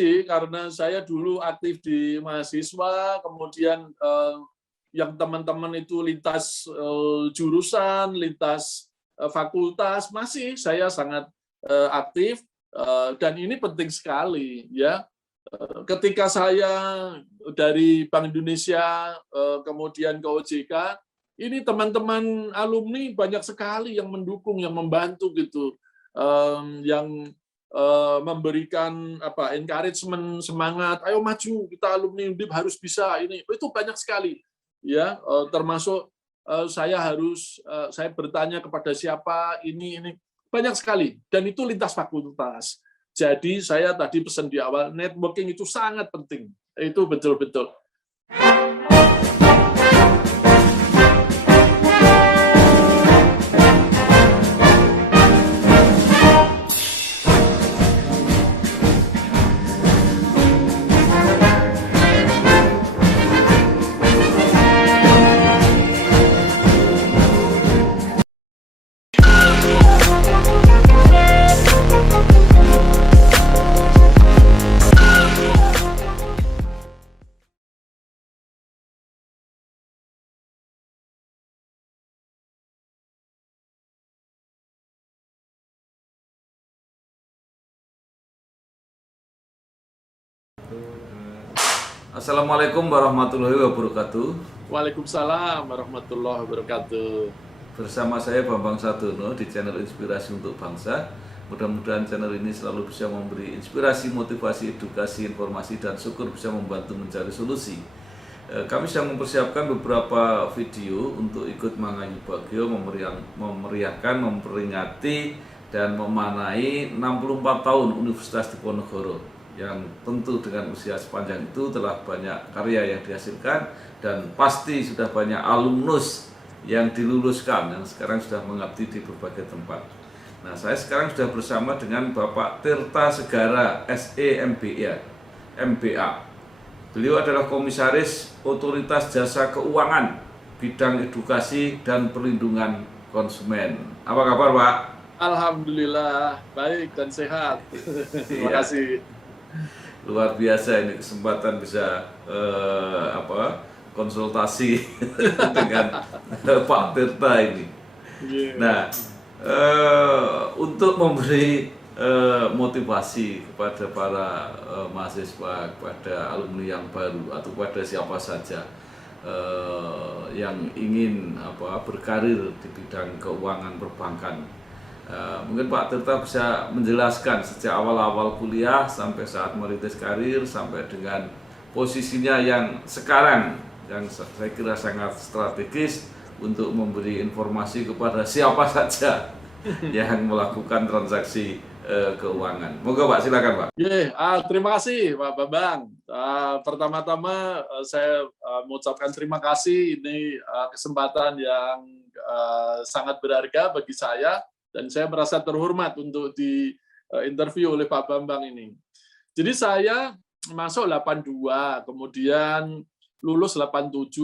karena saya dulu aktif di mahasiswa, kemudian yang teman-teman itu lintas jurusan, lintas fakultas, masih saya sangat aktif, dan ini penting sekali ya. Ketika saya dari Bank Indonesia kemudian ke OJK, ini teman-teman alumni banyak sekali yang mendukung, yang membantu gitu, yang memberikan encouragement, semangat, ayo maju, kita alumni Undip harus bisa ini. Itu banyak sekali ya, termasuk saya bertanya kepada siapa ini banyak sekali, dan itu lintas fakultas. Jadi saya tadi pesan di awal, networking itu sangat penting. Itu betul-betul. Assalamualaikum warahmatullahi wabarakatuh. Waalaikumsalam warahmatullahi wabarakatuh. Bersama saya Bambang Sadono di channel Inspirasi untuk Bangsa. Mudah-mudahan channel ini selalu bisa memberi inspirasi, motivasi, edukasi, informasi, dan syukur bisa membantu mencari solusi. Kami sedang mempersiapkan beberapa video untuk ikut mengayu bagio, memeriahkan, memperingati, dan memanai 64 tahun Universitas Diponegoro, yang tentu dengan usia sepanjang itu telah banyak karya yang dihasilkan dan pasti sudah banyak alumnus yang diluluskan yang sekarang sudah mengabdi di berbagai tempat. Nah, saya sekarang sudah bersama dengan Bapak Tirta Segara MBA. Beliau adalah Komisaris Otoritas Jasa Keuangan bidang edukasi dan perlindungan konsumen. Apa kabar, Pak? Alhamdulillah baik dan sehat. Terima kasih. Luar biasa ini kesempatan bisa konsultasi dengan Pak Tirta ini. Nah, untuk memberi motivasi kepada para mahasiswa, kepada alumni yang baru atau kepada siapa saja yang ingin berkarir di bidang keuangan perbankan. Mungkin Pak Tirta bisa menjelaskan sejak awal-awal kuliah sampai saat merintis karir sampai dengan posisinya yang sekarang yang saya kira sangat strategis untuk memberi informasi kepada siapa saja yang melakukan transaksi keuangan. Moga Pak, silakan Pak. Terima kasih Pak Bambang. Pertama-tama saya mengucapkan terima kasih, ini kesempatan yang sangat berharga bagi saya. Dan saya merasa terhormat untuk di interview oleh Pak Bambang ini. Jadi saya masuk 82, kemudian lulus 87.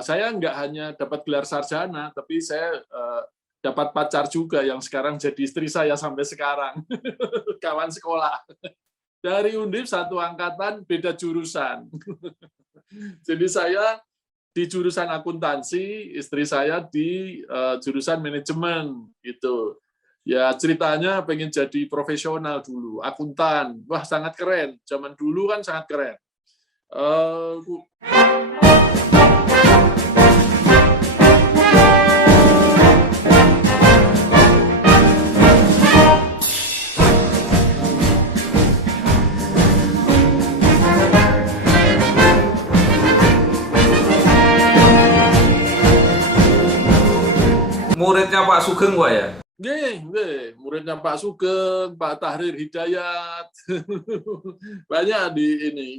Saya nggak hanya dapat gelar sarjana, tapi saya dapat pacar juga yang sekarang jadi istri saya sampai sekarang. Kawan sekolah. Dari Undip satu angkatan, beda jurusan. Jadi saya di jurusan akuntansi, istri saya di jurusan manajemen gitu. Ya ceritanya pengen jadi profesional dulu, akuntan. Wah sangat keren, zaman dulu kan sangat keren. Muridnya Pak Sugeng, Pak ya? Muridnya Pak Sugeng, Pak Tahrir Hidayat, banyak di ini.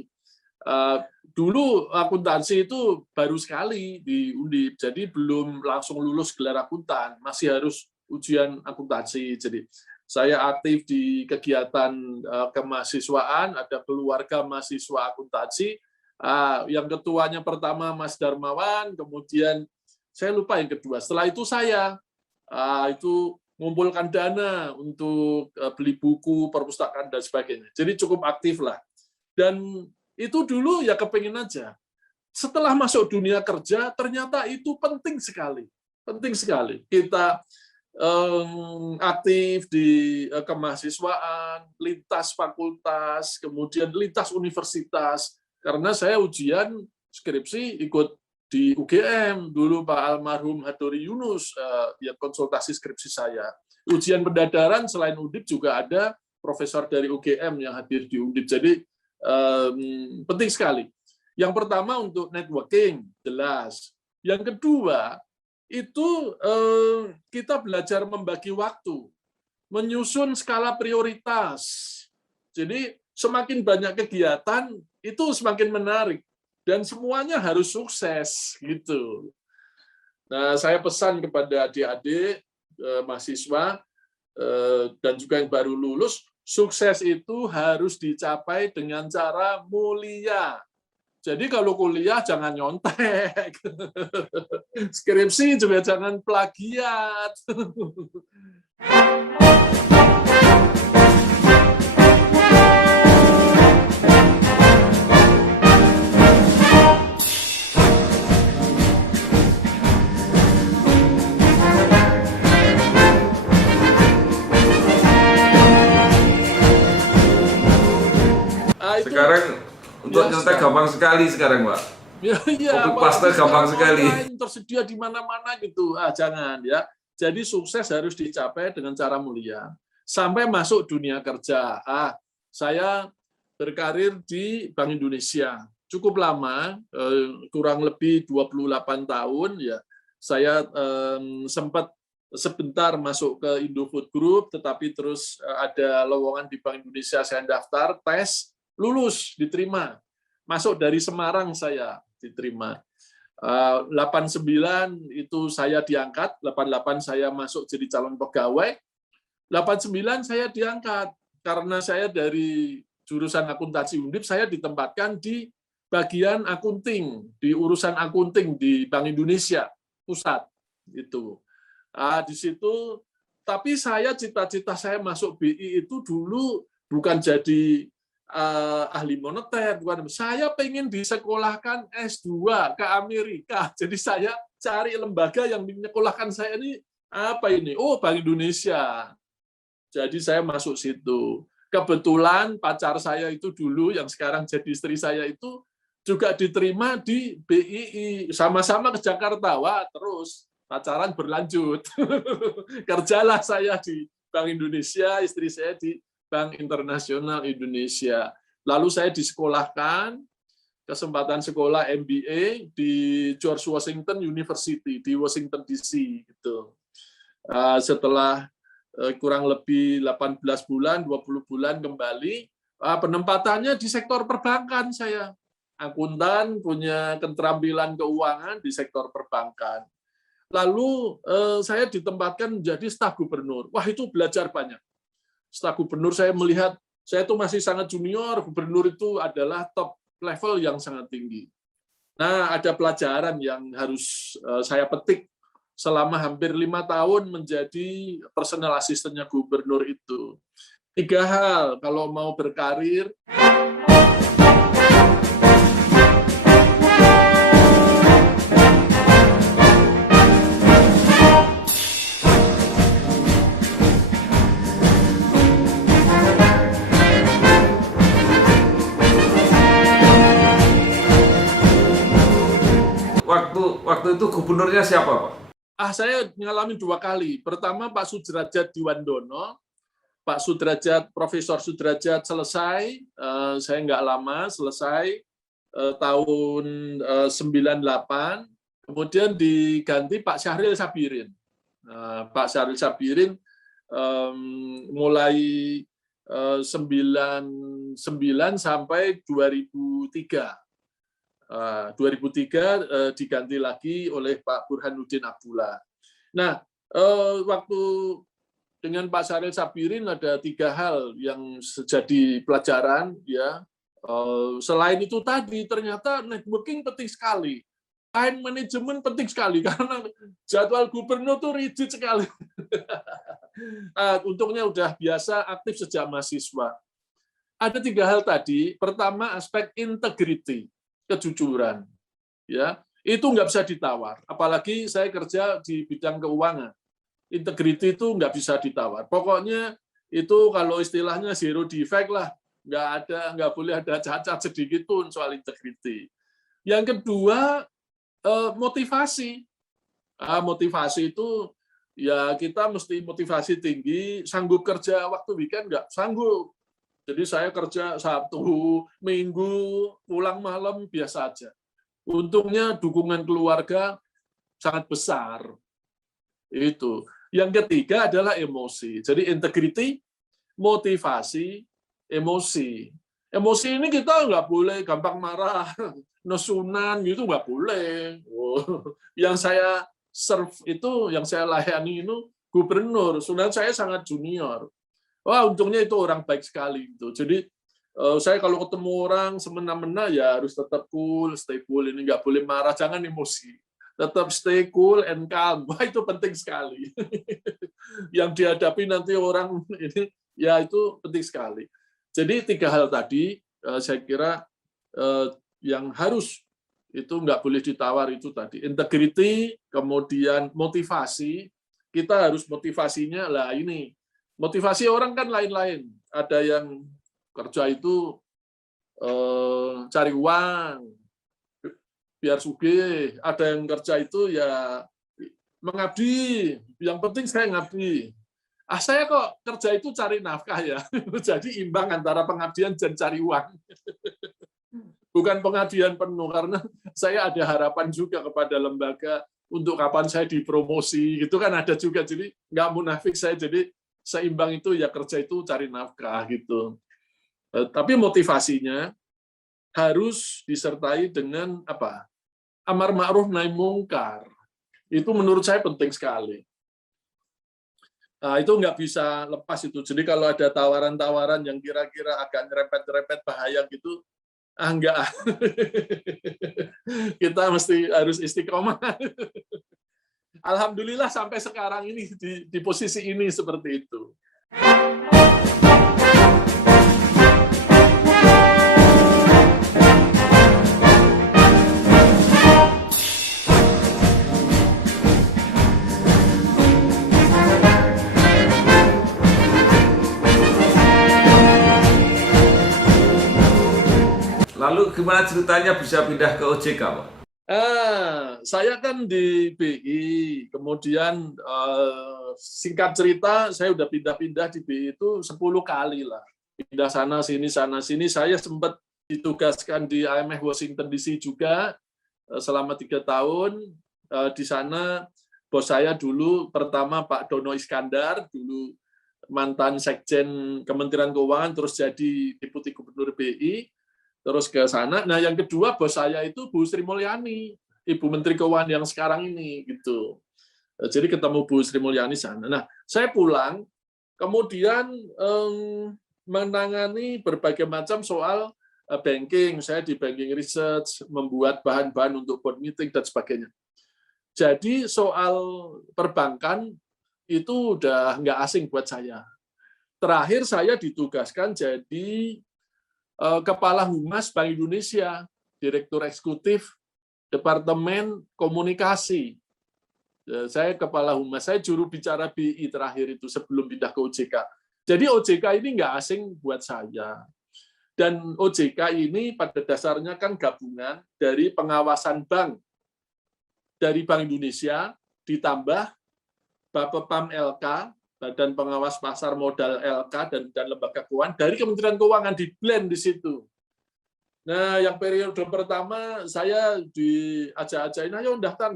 Dulu akuntansi itu baru sekali di Undip, jadi belum langsung lulus gelar akuntan, masih harus ujian akuntansi. Jadi saya aktif di kegiatan kemahasiswaan, ada keluarga mahasiswa akuntansi, yang ketuanya pertama Mas Darmawan, kemudian saya lupa yang kedua. Setelah itu saya itu mengumpulkan dana untuk beli buku, perpustakaan, dan sebagainya. Jadi cukup aktif lah. Dan itu dulu ya kepingin aja. Setelah masuk dunia kerja, ternyata itu penting sekali. Penting sekali. Kita aktif di kemahasiswaan, lintas fakultas, kemudian lintas universitas. Karena saya ujian skripsi ikut di UGM, dulu Pak almarhum Hadori Yunus yang konsultasi skripsi saya. Ujian pendadaran selain Undip juga ada profesor dari UGM yang hadir di Undip. Jadi penting sekali. Yang pertama untuk networking, jelas. Yang kedua, itu kita belajar membagi waktu, menyusun skala prioritas. Jadi semakin banyak kegiatan, itu semakin menarik. Dan semuanya harus sukses. Gitu. Nah, saya pesan kepada adik-adik, mahasiswa, dan juga yang baru lulus, sukses itu harus dicapai dengan cara mulia. Jadi kalau kuliah jangan nyontek, skripsi juga jangan plagiat. Sekarang untuk nyontek gampang sekali sekarang, Pak. Ya, Copy paste gampang sekali. Tersedia di mana-mana gitu. Jangan ya. Jadi sukses harus dicapai dengan cara mulia. Sampai masuk dunia kerja. Saya berkarir di Bank Indonesia. Cukup lama, kurang lebih 28 tahun ya. Saya sempat sebentar masuk ke Indofood Group, tetapi terus ada lowongan di Bank Indonesia, saya daftar, tes, lulus, diterima. Masuk dari Semarang saya diterima. 89 itu saya diangkat, 88 saya masuk jadi calon pegawai, 89 saya diangkat karena saya dari jurusan akuntansi Undip, saya ditempatkan di bagian akunting, di urusan akunting di Bank Indonesia pusat itu. Di situ, tapi saya cita-cita saya masuk BI itu dulu bukan jadi ahli moneter, bukan. Saya pengen disekolahkan S2 ke Amerika. Jadi saya cari lembaga yang menyekolahkan saya ini apa ini? Oh, Bank Indonesia. Jadi saya masuk situ. Kebetulan pacar saya itu dulu yang sekarang jadi istri saya itu juga diterima di BII. Sama-sama ke Jakarta. Wah, terus pacaran berlanjut. Kerjalah saya di Bank Indonesia, istri saya di Bank Internasional Indonesia. Lalu saya disekolahkan, kesempatan sekolah MBA di George Washington University di Washington DC. Gitu. Setelah kurang lebih 18 bulan, 20 bulan kembali, penempatannya di sektor perbankan saya. Akuntan, punya keterampilan keuangan di sektor perbankan. Lalu saya ditempatkan menjadi staf gubernur. Wah, itu belajar banyak. Staf gubernur saya melihat, saya itu masih sangat junior, gubernur itu adalah top level yang sangat tinggi. Nah, ada pelajaran yang harus saya petik selama hampir 5 tahun menjadi personal asistennya gubernur itu. 3 hal kalau mau berkarir. Waktu itu gubernurnya siapa, Pak? Saya mengalami 2 kali. Pertama Pak Sudrajat Diwandono, Pak Sudrajat, Profesor Sudrajat selesai, saya nggak lama selesai, tahun 98, kemudian diganti Pak Syahril Sabirin. Pak Syahril Sabirin mulai 99 sampai 2003. 2003 diganti lagi oleh Pak Burhanuddin Abdullah. Nah, waktu dengan Pak Syahril Sabirin ada 3 hal yang jadi pelajaran, ya. Selain itu tadi ternyata networking penting sekali. time management penting sekali karena jadwal gubernur tuh rigid sekali. Untungnya udah biasa aktif sejak mahasiswa. Ada 3 hal tadi. Pertama, aspek integrity, kejujuran. Ya, itu nggak bisa ditawar. Apalagi saya kerja di bidang keuangan. Integrity itu nggak bisa ditawar. Pokoknya itu kalau istilahnya zero defect lah. Nggak boleh ada cacat sedikit pun soal integrity. Yang kedua, motivasi. Motivasi itu ya kita mesti motivasi tinggi, sanggup kerja waktu weekend nggak? Sanggup. Jadi saya kerja Sabtu, Minggu, pulang malam biasa aja. Untungnya dukungan keluarga sangat besar. Itu. Yang ketiga adalah emosi. Jadi integrity, motivasi, emosi. Emosi ini kita nggak boleh gampang marah, nesunan gitu nggak boleh. Yang saya serve itu, yang saya layani itu gubernur. Sebenarnya saya sangat junior. Wah, untungnya itu orang baik sekali. Jadi saya kalau ketemu orang semena-mena ya harus tetap cool, stay cool. Ini nggak boleh marah, jangan emosi. Tetap stay cool and calm. Wah, itu penting sekali. Yang dihadapi nanti orang ini, ya itu penting sekali. Jadi 3 hal tadi, saya kira yang harus itu nggak boleh ditawar itu tadi. Integrity, kemudian motivasi. Kita harus motivasinya lah ini. Motivasi orang kan lain-lain. Ada yang kerja itu cari uang, biar sugih. Ada yang kerja itu ya mengabdi. Yang penting saya ngabdi. Saya kok kerja itu cari nafkah ya. Jadi imbang antara pengabdian dan cari uang. Bukan pengabdian penuh, karena saya ada harapan juga kepada lembaga untuk kapan saya dipromosi. Gitu kan ada juga. Jadi nggak munafik saya. Jadi seimbang itu ya kerja itu cari nafkah gitu. Tapi motivasinya harus disertai dengan apa? Amar ma'ruf nahi mungkar. Itu menurut saya penting sekali. Nah, itu nggak bisa lepas itu. Jadi kalau ada tawaran-tawaran yang kira-kira agak nyerempet-nyerempet bahaya gitu, enggak. Kita mesti harus istiqomah. Alhamdulillah sampai sekarang ini di posisi ini seperti itu. Lalu gimana ceritanya bisa pindah ke OJK, Pak? Saya kan di BI, kemudian singkat cerita saya udah pindah-pindah di BI itu 10 kali lah. Pindah sana sini. Saya sempat ditugaskan di IMF Washington DC juga selama 3 tahun. Di sana bos saya dulu pertama Pak Dono Iskandar, dulu mantan Sekjen Kementerian Keuangan, terus jadi Deputi Gubernur BI. Terus ke sana. Nah, yang kedua bos saya itu Bu Sri Mulyani, Ibu Menteri Keuangan yang sekarang ini gitu. Jadi ketemu Bu Sri Mulyani sana. Nah, saya pulang, kemudian menangani berbagai macam soal banking. Saya di banking research, membuat bahan-bahan untuk board meeting dan sebagainya. Jadi soal perbankan itu udah nggak asing buat saya. Terakhir saya ditugaskan jadi Kepala Humas Bank Indonesia, Direktur Eksekutif Departemen Komunikasi. Saya Kepala Humas, saya juru bicara BI terakhir itu sebelum pindah ke OJK. Jadi OJK ini nggak asing buat saya. Dan OJK ini pada dasarnya kan gabungan dari pengawasan bank dari Bank Indonesia ditambah Bapepam LK, Badan Pengawas Pasar Modal LK dan lembaga keuangan dari Kementerian Keuangan di blend di situ. Nah, yang periode pertama saya diajak-ajakin, ayo daftar.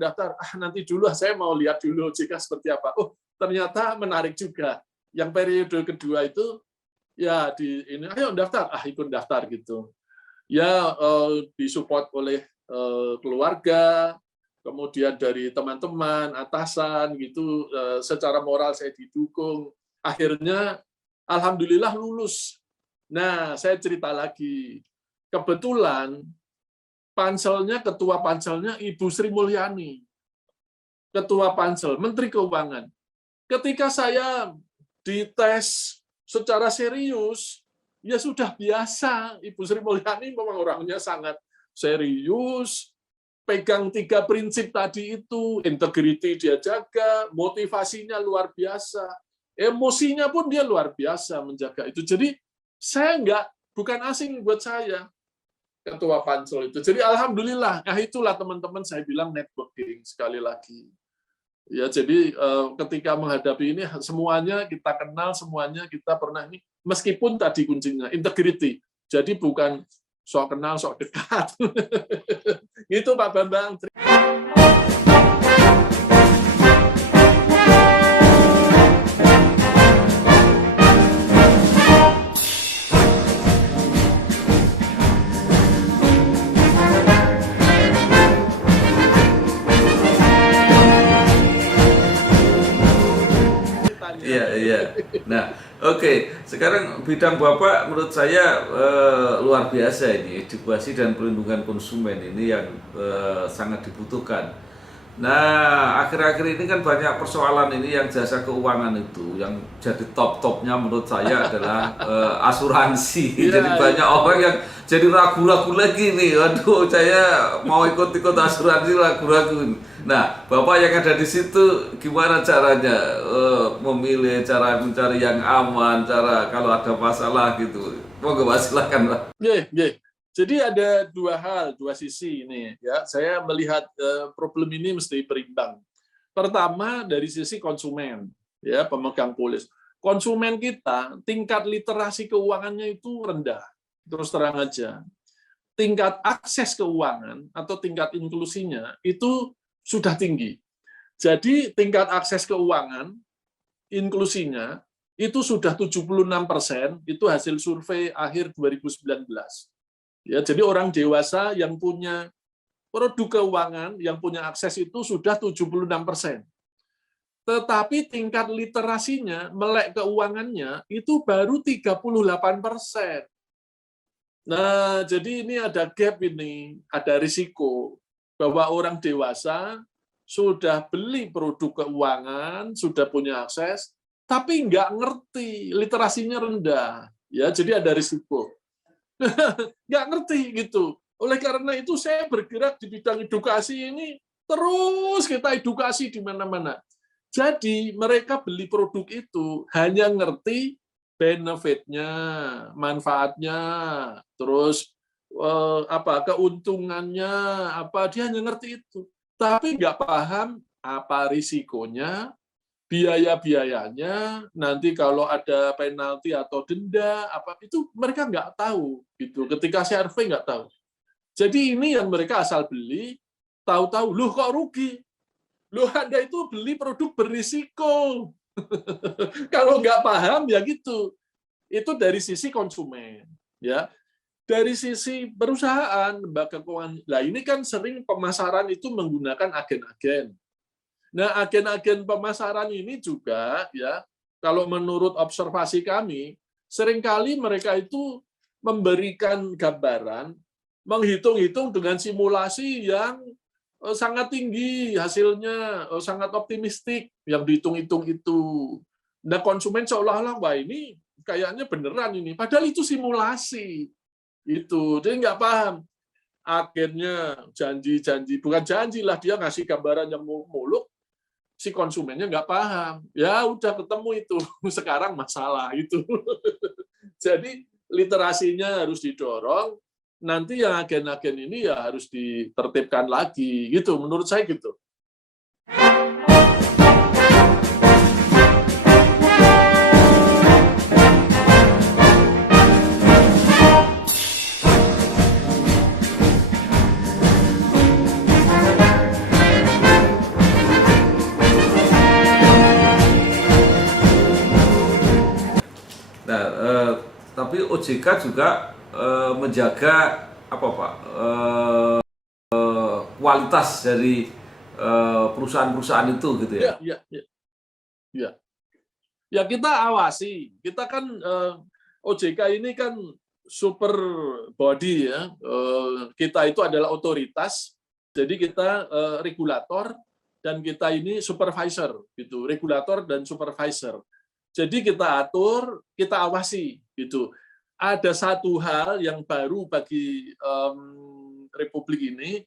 Nanti dulu saya mau lihat dulu OJK seperti apa. Oh, ternyata menarik juga. Yang periode kedua itu ya ayo daftar, ikut daftar gitu. Ya disupport oleh keluarga, kemudian dari teman-teman, atasan gitu, secara moral saya didukung. Akhirnya alhamdulillah lulus. Nah, saya cerita lagi. Kebetulan ketua panselnya Ibu Sri Mulyani, ketua pansel, Menteri Keuangan. Ketika saya dites secara serius, ya sudah biasa. Ibu Sri Mulyani memang orangnya sangat serius, pegang 3 prinsip tadi itu, integriti dia jaga, motivasinya luar biasa, emosinya pun dia luar biasa menjaga itu. Jadi saya bukan asing buat saya ketua pansel itu. Jadi alhamdulillah, itulah teman-teman saya bilang networking sekali lagi. Ya, jadi ketika menghadapi ini semuanya kita kenal, semuanya kita pernah ini, meskipun tadi kuncinya integrity. Jadi bukan sok kenal, sok dekat. Itu Pak Bambang. Iya. Nah, oke. Sekarang bidang Bapak menurut saya luar biasa ini, edukasi dan perlindungan konsumen ini yang sangat dibutuhkan. Nah, akhir-akhir ini kan banyak persoalan ini yang jasa keuangan itu yang jadi top-topnya menurut saya adalah asuransi. Jadi banyak orang yang jadi ragu-ragu lagi nih. Waduh, saya mau ikut-ikut asuransi ragu-ragu. Nah, Bapak yang ada di situ gimana caranya memilih, cara mencari yang aman, cara kalau ada masalah gitu. Monggo Pak, silakan Pak. Jadi ada 2 hal, 2 sisi ini ya. Saya melihat problem ini mesti berimbang. Pertama dari sisi konsumen, ya, pemegang polis. Konsumen kita tingkat literasi keuangannya itu rendah. Terus terang aja. Tingkat akses keuangan atau tingkat inklusinya itu sudah tinggi. Jadi tingkat akses keuangan inklusinya itu sudah 76%, itu hasil survei akhir 2019. Ya, jadi orang dewasa yang punya produk keuangan, yang punya akses itu sudah 76%. Tetapi tingkat literasinya, melek keuangannya, itu baru 38%. Nah, jadi ini ada gap ini, ada risiko bahwa orang dewasa sudah beli produk keuangan, sudah punya akses, tapi nggak ngerti, literasinya rendah. Ya, jadi ada risiko. Nggak ngerti gitu. Oleh karena itu saya bergerak di bidang edukasi ini, terus kita edukasi di mana-mana. Jadi mereka beli produk itu hanya ngerti benefitnya, manfaatnya, terus keuntungannya, dia hanya ngerti itu. Tapi nggak paham apa risikonya, biaya-biayanya, nanti kalau ada penalti atau denda, itu mereka nggak tahu. Gitu. Ketika survei nggak tahu. Jadi ini yang mereka asal beli, tahu-tahu, loh kok rugi? Loh Anda itu beli produk berisiko. Kalau nggak paham ya gitu. Itu dari sisi konsumen. Ya. Dari sisi perusahaan, lembaga keuangan. Nah ini kan sering pemasaran itu menggunakan agen-agen. Nah, agen-agen pemasaran ini juga, ya, kalau menurut observasi kami, seringkali mereka itu memberikan gambaran, menghitung-hitung dengan simulasi yang sangat tinggi, hasilnya sangat optimistik, yang dihitung-hitung itu. Nah, konsumen seolah-olah, wah ini kayaknya beneran ini. Padahal itu simulasi. Itu, dia nggak paham. Agennya janji-janji, bukan janji lah, dia ngasih gambaran yang muluk, si konsumennya nggak paham. Ya udah ketemu itu. Sekarang masalah itu. Jadi literasinya harus didorong. Nanti yang agen-agen ini ya harus ditertibkan lagi. Gitu. Menurut saya gitu. Tapi OJK juga menjaga apa Pak kualitas dari perusahaan-perusahaan itu gitu ya. Ya kita awasi. Kita kan OJK ini kan super body ya. Kita itu adalah otoritas, jadi kita regulator dan kita ini supervisor gitu, regulator dan supervisor. Jadi kita atur, kita awasi gitu. Ada satu hal yang baru bagi Republik ini,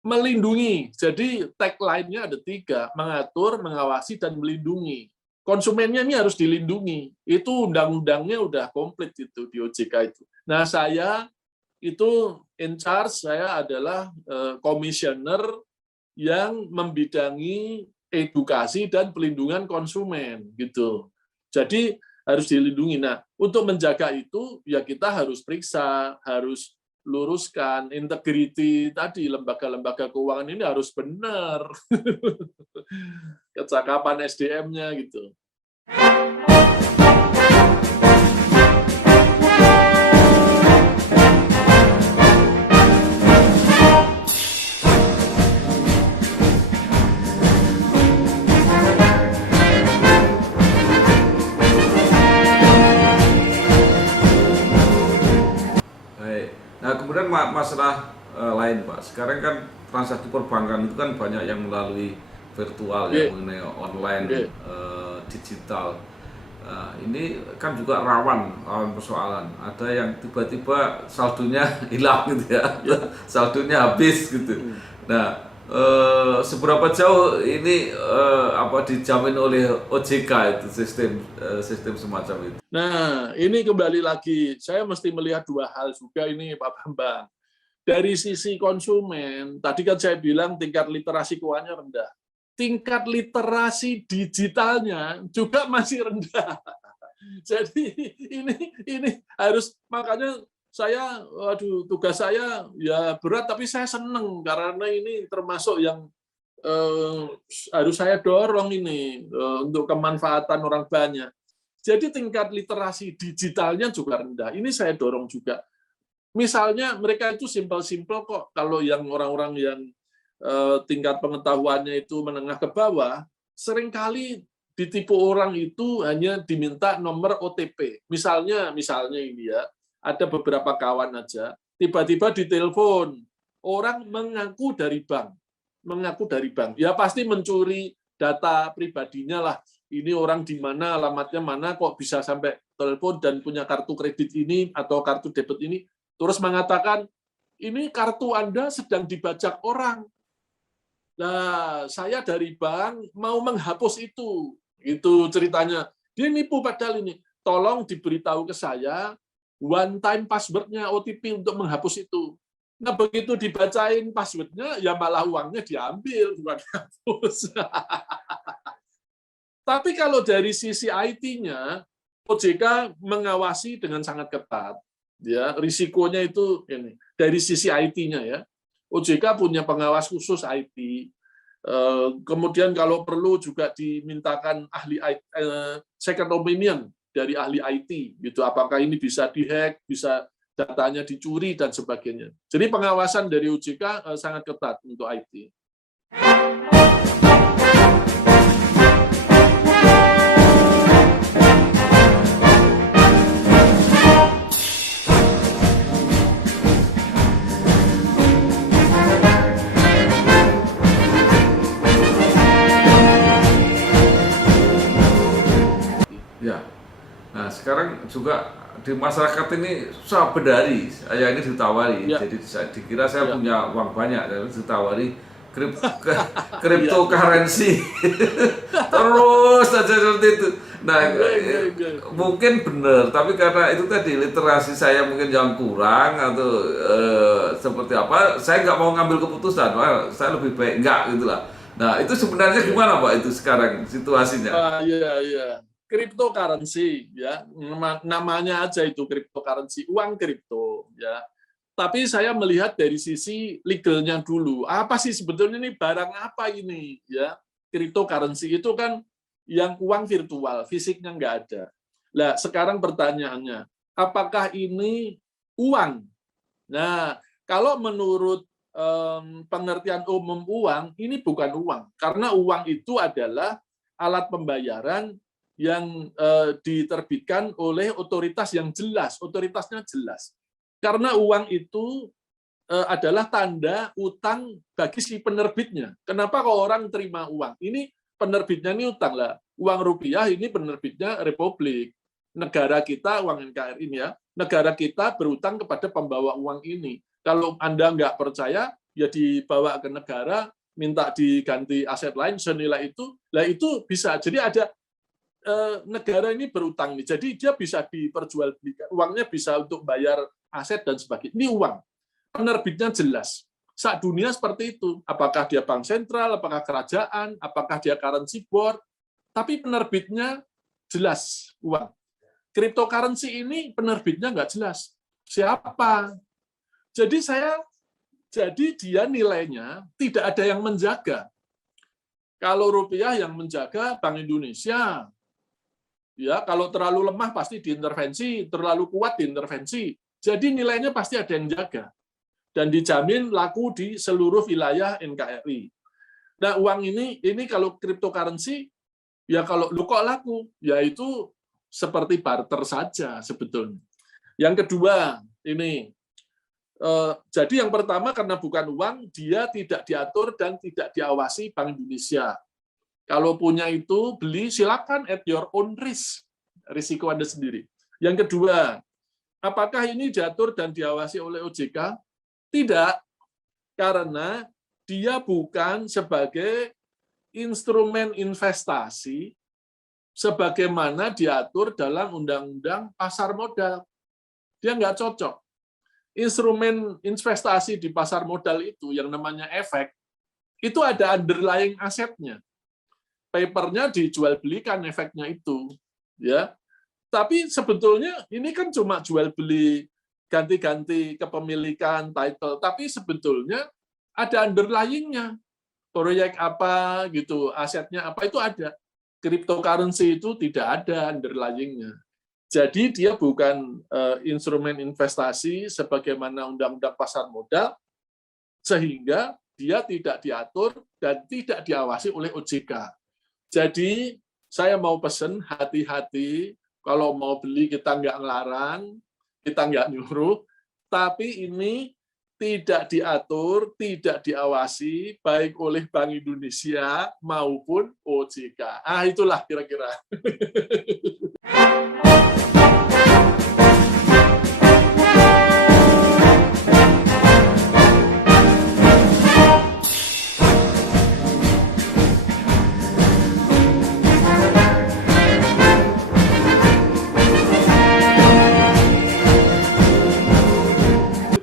melindungi. Jadi tagline-nya ada 3, mengatur, mengawasi, dan melindungi. Konsumennya ini harus dilindungi. Itu undang-undangnya udah komplit itu di OJK itu. Nah, saya itu in charge, saya adalah komisioner yang membidangi edukasi dan pelindungan konsumen gitu. Jadi harus dilindungi. Nah, untuk menjaga itu ya kita harus periksa, harus luruskan integriti tadi, lembaga-lembaga keuangan ini harus benar. Kecakapan SDM-nya gitu. Nah, kemudian masalah lain, Pak. Sekarang kan transaksi perbankan itu kan banyak yang melalui virtual, ya, mengenai online, digital. Ini kan juga rawan persoalan. Ada yang tiba-tiba saldonya hilang gitu ya, saldonya habis gitu. Nah, seberapa jauh ini dijamin oleh OJK itu sistem semacam itu? Nah, ini kembali lagi, saya mesti melihat 2 hal juga ini, Pak Bambang. Dari sisi konsumen, tadi kan saya bilang tingkat literasi keuangannya rendah. Tingkat literasi digitalnya juga masih rendah. Jadi ini harus, makanya saya, tugas saya ya berat, tapi saya seneng karena ini termasuk yang harus saya dorong ini untuk kemanfaatan orang banyak. Jadi tingkat literasi digitalnya juga rendah. Ini saya dorong juga. Misalnya mereka itu simpel-simpel kok. Kalau yang orang-orang yang tingkat pengetahuannya itu menengah ke bawah, seringkali ditipu orang itu hanya diminta nomor OTP. Misalnya ini ya, ada beberapa kawan aja, tiba-tiba ditelepon, orang mengaku dari bank. Ya pasti mencuri data pribadinya lah. Ini orang di mana, alamatnya mana, kok bisa sampai telepon dan punya kartu kredit ini atau kartu debit ini, terus mengatakan, ini kartu Anda sedang dibajak orang. Nah, saya dari bank mau menghapus itu. Itu ceritanya. Dia nipu padahal ini. Tolong diberitahu ke saya, one time password-nya OTP untuk menghapus itu. Nah, begitu dibacain password-nya, ya malah uangnya diambil, bukan dihapus. Tapi kalau dari sisi IT-nya, OJK mengawasi dengan sangat ketat. Ya, risikonya itu ini dari sisi IT-nya ya. OJK punya pengawas khusus IT. Kemudian kalau perlu juga dimintakan ahli second opinion dari ahli IT gitu. Apakah ini bisa dihack, bisa datanya dicuri dan sebagainya. Jadi pengawasan dari OJK sangat ketat untuk IT. Ya. Nah, sekarang juga di masyarakat ini susah berdari. Saya ini ditawari, jadi saya dikira saya punya uang banyak, jadi ditawari cryptocurrency. Terus saja seperti itu. Nah, mungkin benar, tapi karena itu tadi literasi saya mungkin yang kurang atau seperti apa, saya nggak mau ngambil keputusan. Saya lebih baik enggak gitulah. Nah, itu sebenarnya gimana Pak itu sekarang situasinya? Iya. Cryptocurrency ya, namanya aja itu cryptocurrency, uang kripto ya. Tapi saya melihat dari sisi legalnya dulu. Apa sih sebetulnya ini barang apa ini ya? Cryptocurrency itu kan yang uang virtual, fisiknya nggak ada. Nah, sekarang pertanyaannya, apakah ini uang? Nah, kalau menurut pengertian umum uang, ini bukan uang. Karena uang itu adalah alat pembayaran yang diterbitkan oleh otoritas yang jelas, otoritasnya jelas. Karena uang itu adalah tanda utang bagi si penerbitnya. Kenapa kalau orang terima uang? Ini penerbitnya ini utang lah. Uang rupiah ini penerbitnya Republik. Negara kita, uang NKRI ini ya, negara kita berutang kepada pembawa uang ini. Kalau Anda nggak percaya, ya dibawa ke negara, minta diganti aset lain senilai itu, lah itu bisa. Jadi ada negara ini berutang nih, jadi dia bisa diperjualbelikan, uangnya bisa untuk bayar aset dan sebagainya. Ini uang, penerbitnya jelas. Saat dunia seperti itu, apakah dia bank sentral, apakah kerajaan, apakah dia currency board, tapi penerbitnya jelas uang. Cryptocurrency ini penerbitnya nggak jelas. Siapa? Jadi dia nilainya tidak ada yang menjaga. Kalau rupiah yang menjaga Bank Indonesia, ya kalau terlalu lemah pasti diintervensi, terlalu kuat diintervensi. Jadi nilainya pasti ada yang jaga dan dijamin laku di seluruh wilayah NKRI. Nah uang ini kalau cryptocurrency ya kalau lu kok laku, yaitu seperti barter saja sebetulnya. Yang kedua ini. Jadi yang pertama karena bukan uang, dia tidak diatur dan tidak diawasi Bank Indonesia. Kalau punya itu, beli silakan at your own risk. Risiko Anda sendiri. Yang kedua, apakah ini diatur dan diawasi oleh OJK? Tidak, karena dia bukan sebagai instrumen investasi sebagaimana diatur dalam Undang-Undang Pasar Modal. Dia nggak cocok. Instrumen investasi di pasar modal itu yang namanya efek, itu ada underlying asetnya. Papernya dijual belikan efeknya itu, ya. Tapi sebetulnya ini kan cuma jual beli ganti-ganti kepemilikan title, tapi sebetulnya ada underlyingnya. Proyek apa gitu, asetnya apa itu ada. Cryptocurrency itu tidak ada underlyingnya. Jadi dia bukan instrumen investasi sebagaimana Undang-Undang Pasar Modal, sehingga dia tidak diatur dan tidak diawasi oleh OJK. Jadi saya mau pesan hati-hati, kalau mau beli kita nggak ngelarang, kita nggak nyuruh, tapi ini tidak diatur, tidak diawasi, baik oleh Bank Indonesia maupun OJK. Itulah kira-kira.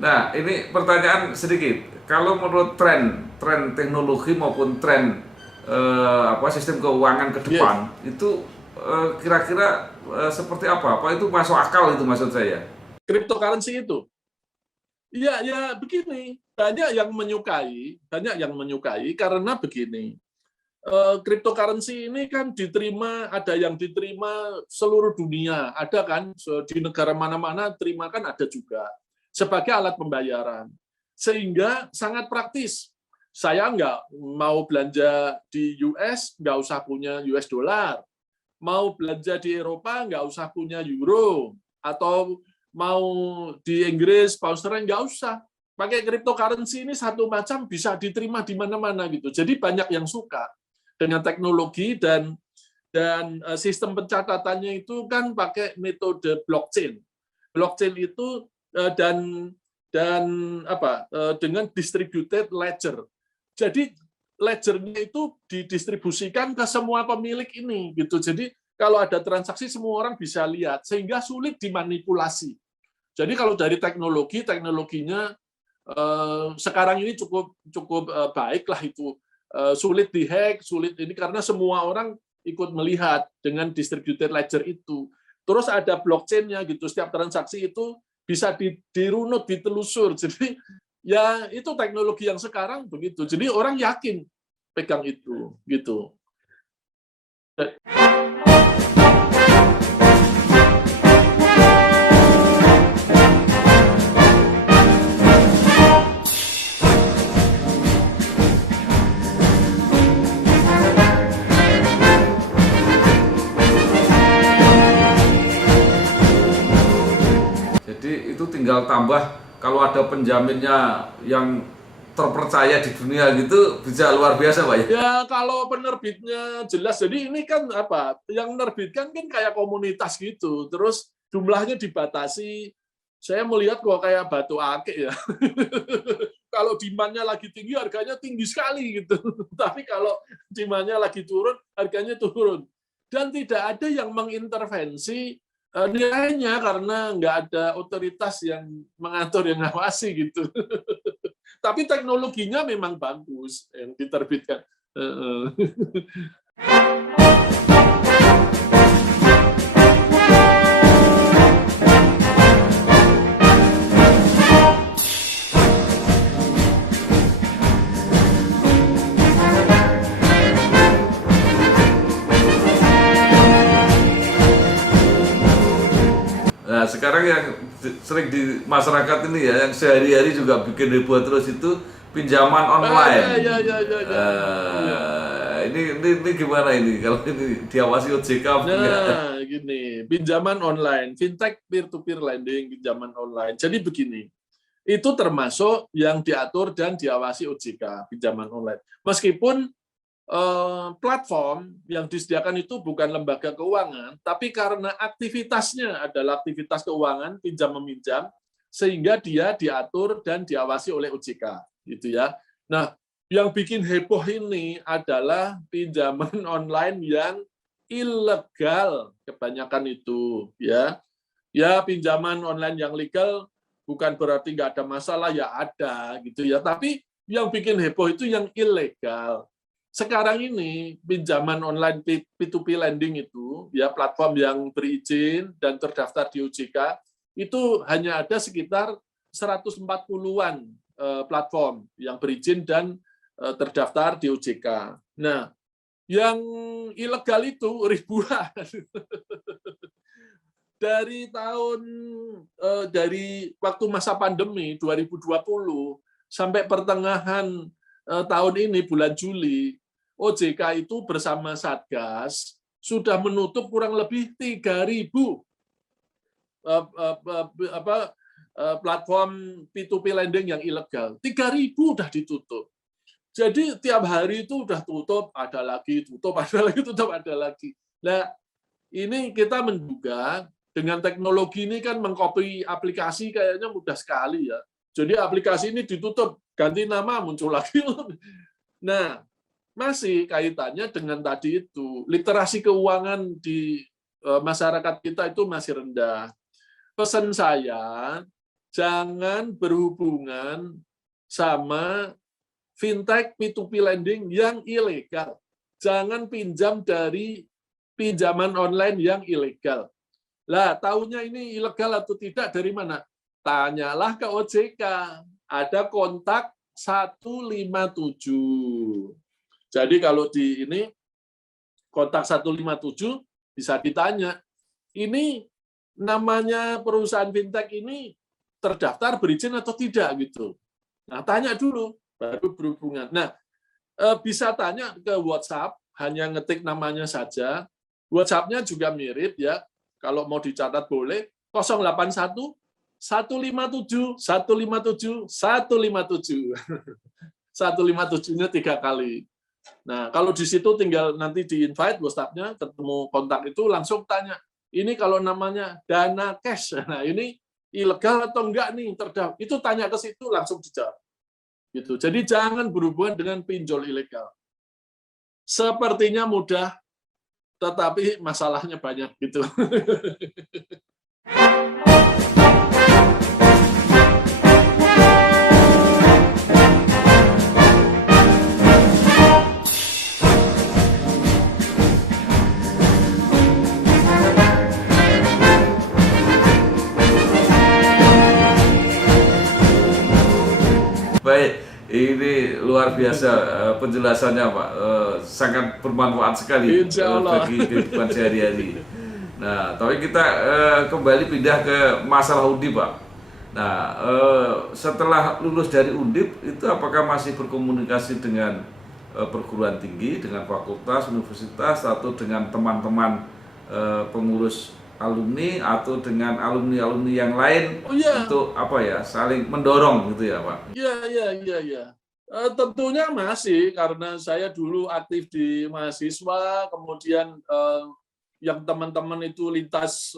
Nah, ini pertanyaan sedikit. Kalau menurut tren teknologi maupun tren sistem keuangan ke depan, itu kira-kira seperti apa? Apa itu masuk akal itu maksud saya? Cryptocurrency itu, ya begini. Banyak yang menyukai karena begini. Cryptocurrency ini kan ada yang diterima seluruh dunia, ada kan di negara mana-mana terima kan ada juga. Sebagai alat pembayaran. Sehingga sangat praktis. Saya nggak mau belanja di US, nggak usah punya US dollar. Mau belanja di Eropa, nggak usah punya euro. Atau mau di Inggris, pound sterling, nggak usah. Pakai cryptocurrency ini satu macam bisa diterima di mana-mana gitu. Jadi banyak yang suka dengan teknologi dan sistem pencatatannya itu kan pakai metode blockchain. Blockchain itu dengan distributed ledger. Jadi ledgernya itu didistribusikan ke semua pemilik ini gitu. Jadi kalau ada transaksi semua orang bisa lihat sehingga sulit dimanipulasi. Jadi kalau dari teknologinya sekarang ini cukup baik lah itu. Sulit dihack, sulit ini karena semua orang ikut melihat dengan distributed ledger itu. Terus ada blockchain-nya gitu. Setiap transaksi itu bisa dirunut, ditelusur. Jadi ya itu teknologi yang sekarang begitu. Jadi orang yakin pegang itu gitu. tinggal tambah kalau ada penjaminnya yang terpercaya di dunia gitu bisa luar biasa Pak ya. Ya kalau penerbitnya jelas, jadi ini kan apa? Yang menerbitkan kan kayak komunitas gitu, terus jumlahnya dibatasi. Saya melihat kok kayak batu akik ya. Kalau demand-nya lagi tinggi, harganya tinggi sekali gitu. Tapi kalau demand-nya lagi turun, harganya turun. Dan tidak ada yang mengintervensi nilainya karena nggak ada otoritas yang mengatur, yang ngawasi gitu. Tapi teknologinya memang bagus yang diterbitkan. Nah sekarang yang sering di masyarakat ini ya, yang sehari-hari juga bikin heboh terus itu pinjaman online. Ini gimana ini kalau ini diawasi OJK? Nah, gini, pinjaman online, fintech peer-to-peer lending, pinjaman online. Jadi begini, itu termasuk yang diatur dan diawasi OJK, pinjaman online. Meskipun platform yang disediakan itu bukan lembaga keuangan, tapi karena aktivitasnya adalah aktivitas keuangan, pinjam-meminjam, sehingga dia diatur dan diawasi oleh OJK, gitu ya. Nah, yang bikin heboh ini adalah pinjaman online yang ilegal, kebanyakan itu, ya. Ya, pinjaman online yang legal bukan berarti nggak ada masalah, ya ada, gitu ya. Tapi yang bikin heboh itu yang ilegal. Sekarang ini pinjaman online P2P lending itu, ya platform yang berizin dan terdaftar di OJK, itu hanya ada sekitar 140-an platform yang berizin dan terdaftar di OJK. Nah, yang ilegal itu ribuan. Dari waktu masa pandemi 2020 sampai pertengahan tahun ini bulan Juli, OJK itu bersama Satgas sudah menutup kurang lebih 3.000 platform P2P lending yang ilegal. 3.000 udah ditutup. Jadi tiap hari itu udah tutup, ada lagi, tutup, ada lagi, tutup, ada lagi. Nah, ini kita menduga dengan teknologi ini kan mengcopy aplikasi kayaknya mudah sekali ya. Jadi aplikasi ini ditutup, ganti nama, muncul lagi. Nah, masih kaitannya dengan tadi itu, literasi keuangan di masyarakat kita itu masih rendah. Pesan saya, jangan berhubungan sama fintech P2P lending yang ilegal. Jangan pinjam dari pinjaman online yang ilegal. Lah, tahunya ini ilegal atau tidak dari mana? Tanyalah ke OJK. Ada kontak 157. Jadi kalau di ini kontak 157 bisa ditanya, ini namanya perusahaan fintech ini terdaftar berizin atau tidak gitu. Nah, tanya dulu baru berhubungan. Nah, bisa tanya ke WhatsApp, hanya ngetik namanya saja. WhatsApp-nya juga mirip ya. Kalau mau dicatat boleh 081 157 157 157. 157-nya 3 kali. Nah, kalau di situ tinggal nanti di-invite WhatsApp-nya, ketemu kontak itu langsung tanya, ini kalau namanya Dana Cash, nah ini ilegal atau enggak nih terdaftar? Itu tanya ke situ langsung dijawab. Gitu. Jadi jangan berhubungan dengan pinjol ilegal. Sepertinya mudah, tetapi masalahnya banyak gitu. Baik, ini luar biasa penjelasannya Pak, sangat bermanfaat sekali bagi kehidupan sehari-hari. Nah, tapi kita kembali pindah ke masalah Undip Pak. Nah, setelah lulus dari Undip, itu apakah masih berkomunikasi dengan perguruan tinggi, dengan fakultas, universitas, atau dengan teman-teman pengurus alumni atau dengan alumni-alumni yang lain Oh iya, untuk apa ya, saling mendorong gitu ya Pak? iya, iya, iya, iya. Tentunya masih, karena saya dulu aktif di mahasiswa, kemudian yang teman-teman itu lintas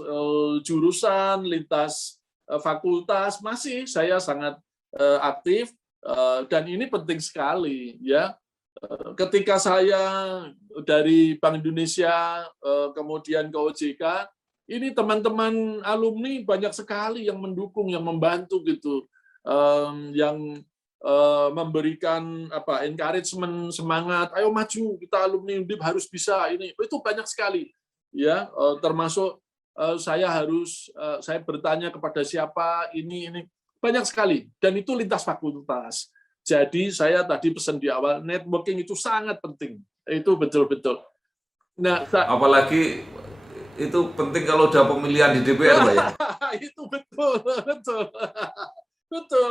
jurusan, lintas fakultas, masih saya sangat aktif, dan ini penting sekali ya. Ketika saya dari Bank Indonesia kemudian ke OJK, ini teman-teman alumni banyak sekali yang mendukung, yang membantu gitu, yang memberikan apa encouragement, semangat, ayo maju, kita alumni Undip harus bisa ini, itu banyak sekali ya, termasuk saya bertanya kepada siapa ini banyak sekali, dan itu lintas fakultas. Jadi saya tadi pesan di awal, networking itu sangat penting. Itu betul-betul. Nah, Apalagi itu penting kalau udah pemilihan di DPR Pak ya? itu betul, betul. Betul.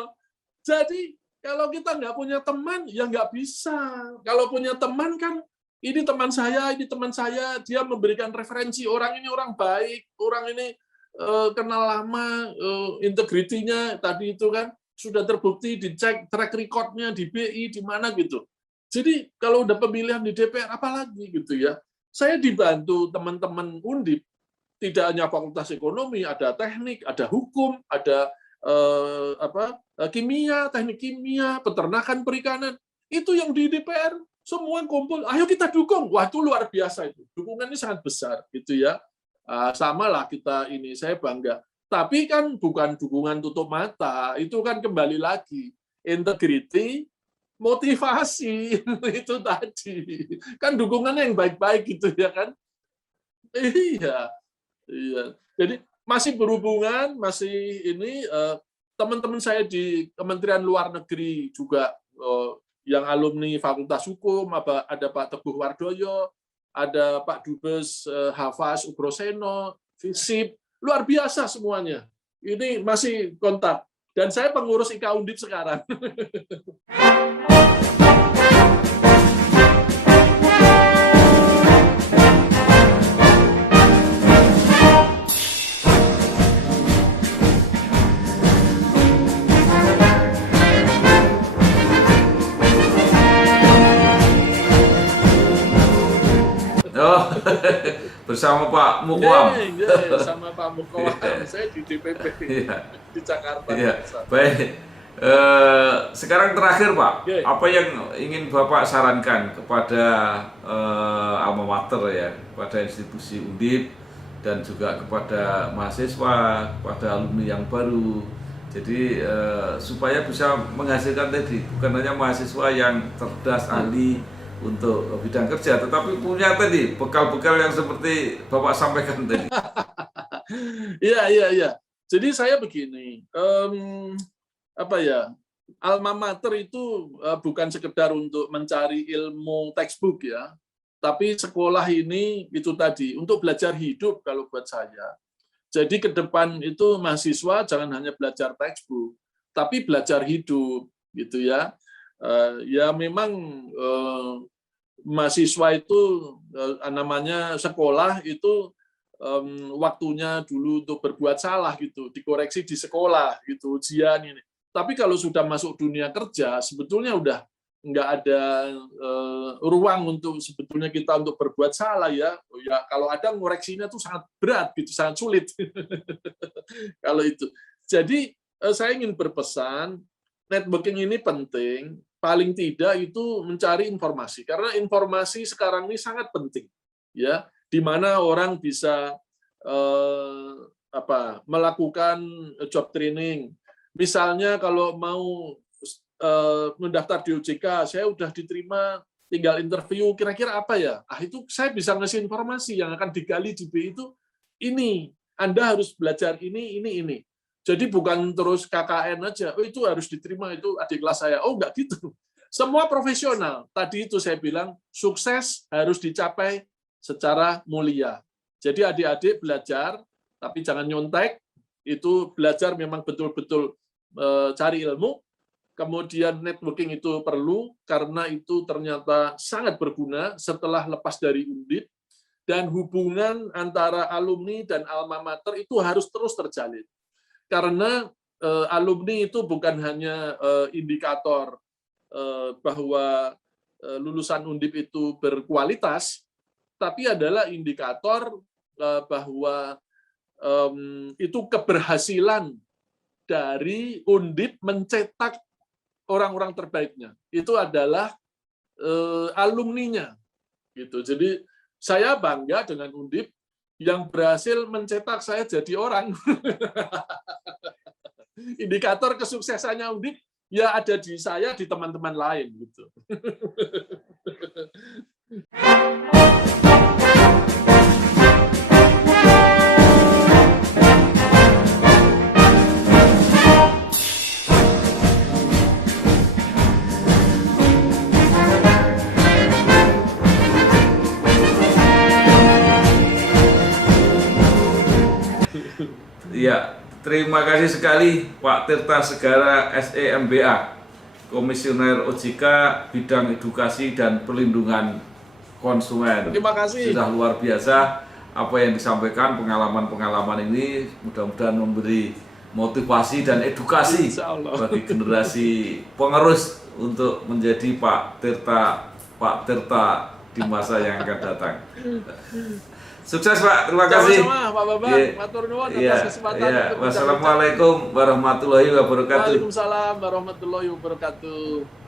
Jadi kalau kita nggak punya teman, ya nggak bisa. Kalau punya teman kan, ini teman saya, ini teman saya, dia memberikan referensi, orang ini orang baik, orang ini kenal lama, integritinya tadi itu kan sudah terbukti, dicek track record-nya di BI, di mana gitu. Jadi kalau udah pemilihan di DPR, apalagi gitu ya. Saya dibantu teman-teman Undip, tidak hanya fakultas ekonomi, ada teknik, ada hukum, ada kimia, teknik kimia, peternakan, perikanan. Itu yang di DPR semua kumpul, ayo kita dukung. Wah, itu luar biasa itu. Dukungannya sangat besar gitu ya. Sama lah kita ini, saya bangga. Tapi kan bukan dukungan tutup mata, itu kan kembali lagi integrity, motivasi itu tadi. Kan dukungannya yang baik-baik gitu ya kan. Iya. Iya. Jadi masih berhubungan, masih ini teman-teman saya di Kementerian Luar Negeri juga yang alumni Fakultas Hukum, ada Pak Teguh Wardoyo, ada Pak Dubes Hafaz Ugroseno, FISIP, luar biasa semuanya. Ini masih kontak. Dan saya pengurus IKA Undip sekarang. Oh, bersama Pak Mukwam. Sama Pak Mukwam, saya di DPP Iya, di Jakarta. iya. Baik. Sekarang terakhir Pak, apa yang ingin Bapak sarankan kepada alma mater ya, kepada institusi Undip dan juga kepada mahasiswa, kepada alumni yang baru. Jadi supaya bisa menghasilkan tadi bukan hanya mahasiswa yang cerdas, ahli untuk bidang kerja, tetapi punya tadi bekal-bekal yang seperti Bapak sampaikan tadi. Iya, iya, iya. Jadi saya begini, apa ya, alma mater itu bukan sekedar untuk mencari ilmu textbook ya, tapi sekolah ini itu tadi untuk belajar hidup kalau buat saya. Jadi ke depan itu mahasiswa jangan hanya belajar textbook, tapi belajar hidup gitu ya. Ya memang mahasiswa itu namanya sekolah itu waktunya dulu untuk berbuat salah gitu, dikoreksi di sekolah gitu, ujian ini. Tapi kalau sudah masuk dunia kerja, sebetulnya udah nggak ada ruang untuk sebetulnya kita untuk berbuat salah ya. Ya kalau ada ngoreksinya tuh sangat berat gitu, sangat sulit. Kalau itu. Jadi saya ingin berpesan, networking ini penting, paling tidak itu mencari informasi karena informasi sekarang ini sangat penting ya, di mana orang bisa melakukan job training. Misalnya kalau mau mendaftar di OJK, saya udah diterima, tinggal interview, kira-kira apa ya? Itu saya bisa ngasih informasi yang akan digali di BI itu ini. Anda harus belajar ini. Jadi bukan terus KKN aja, itu harus diterima, itu adik kelas saya. Oh, enggak gitu. Semua profesional. Tadi itu saya bilang, sukses harus dicapai secara mulia. Jadi adik-adik belajar, tapi jangan nyontek, itu belajar memang betul-betul cari ilmu, kemudian networking itu perlu, karena itu ternyata sangat berguna setelah lepas dari Undip. dan hubungan antara alumni dan alma mater itu harus terus terjalin. Karena alumni itu bukan hanya indikator bahwa lulusan Undip itu berkualitas, tapi adalah indikator bahwa itu keberhasilan dari Undip mencetak orang-orang terbaiknya. Itu adalah alumninya, gitu. Jadi saya bangga dengan Undip yang berhasil mencetak saya jadi orang. Indikator kesuksesannya Undip ya ada di saya, di teman-teman lain gitu. Ya, terima kasih sekali Pak Tirta Segara SEMBA, Komisioner OJK bidang edukasi dan perlindungan konsumen. Terima kasih. Sudah luar biasa apa yang disampaikan, pengalaman-pengalaman ini mudah-mudahan memberi motivasi dan edukasi bagi generasi penerus untuk menjadi Pak Tirta di masa yang akan datang. Sukses Pak, terima kasih. Sama-sama Pak Babang, matur nuwun atas kesempatan. Wassalamualaikum warahmatullahi wabarakatuh. Waalaikumsalam warahmatullahi wabarakatuh.